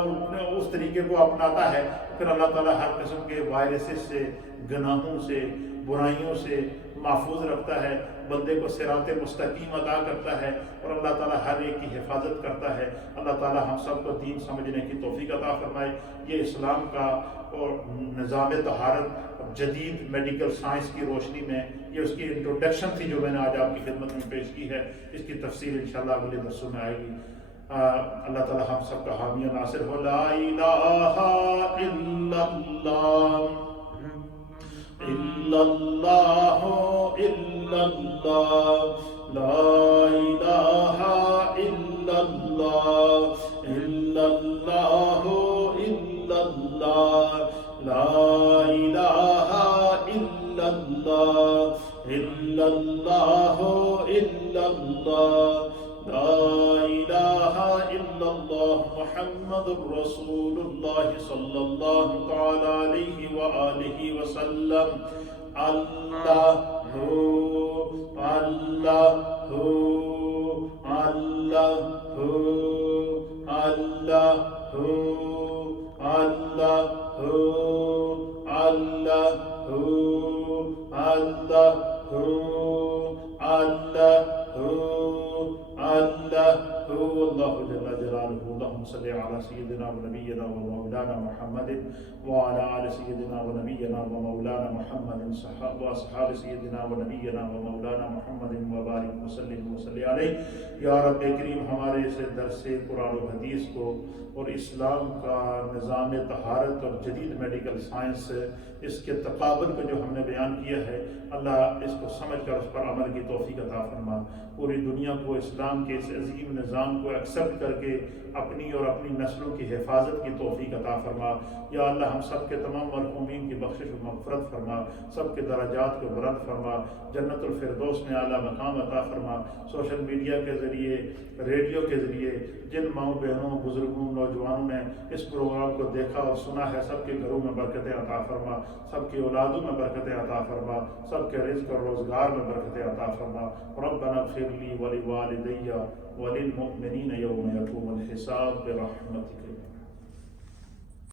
اس طریقے کو اپناتا ہے پھر اللہ تعالیٰ ہر قسم کے وائرسز سے، گناہوں سے، برائیوں سے محفوظ رکھتا ہے، بندے کو صراط مستقیم عطا کرتا ہے، اور اللہ تعالیٰ ہر ایک کی حفاظت کرتا ہے۔ اللہ تعالیٰ ہم سب کو دین سمجھنے کی توفیق عطا فرمائے۔ یہ اسلام کا اور نظام طہارت جدید میڈیکل سائنس کی روشنی میں یہ اس کی انٹروڈکشن تھی جو میں نے آج آپ کی خدمت میں پیش کی ہے۔ اس کی تفصیل انشاءاللہ اگلے درسوں میں آئے گی۔ اللہ تعالیٰ ہم سب کا حامی و ناصر ہو۔ لا الہ الا اللہ، الا اللہ، الا اللہ، لا الہ الا اللہ، الا اللہ، الا اللہ، لا الہ الا اللہ، الا اللہ، الا اللہ، لا الہ الا اللہ، محمد رسول اللہ صلی اللہ تعالی علیہ وآلہ وسلم۔ اللہ ہو، اللہ ہو، اللہ ہو، اللہ ہو، اللہ ہو، اللہ ہو، اللہ ہو، اللہ ہو، اللہ ہو۔ اللہ جل جلالہ۔ اللہم صلی علی سیدنا و نبینا و مولانا محمد وعلی آل سیدنا و نبینا و مولانا محمد و اصحاب سیدنا و نبینا و مولانا محمد وبارک وسلم وصلی علیہ۔ یا رب کریم، ہمارے اس درس قرآن و حدیث کو اور اسلام کا نظام طہارت اور جدید میڈیکل سائنس، اس کے تقابل کو جو ہم نے بیان کیا ہے، اللہ اس کو سمجھ کر اس پر عمل کی توفیق عطا فرما۔ پوری دنیا کو اسلام کے اس عظیم نظام کو ایکسپٹ کر کے اپنی اور اپنی نسلوں کی حفاظت کی توفیق عطا فرما۔ یا اللہ ہم سب کے تمام مرحومین کی بخشش و مغفرت فرما، سب کے درجات کو بلند فرما، جنت الفردوس میں اعلیٰ مقام عطا فرما۔ سوشل میڈیا کے ذریعے، ریڈیو کے ذریعے جن ماؤں بہنوں، بزرگوں، نوجوانوں نے اس پروگرام کو دیکھا اور سنا ہے، سب کے گھروں میں برکتیں عطا فرما، سب کی اولادوں میں برکتیں عطا فرما، سب کے رزق اور روزگار میں برکتیں عطا فرما۔ ربنا اغفر لی ولوالدی وللمؤمنین یوم یقوم الحساب برحمتک۔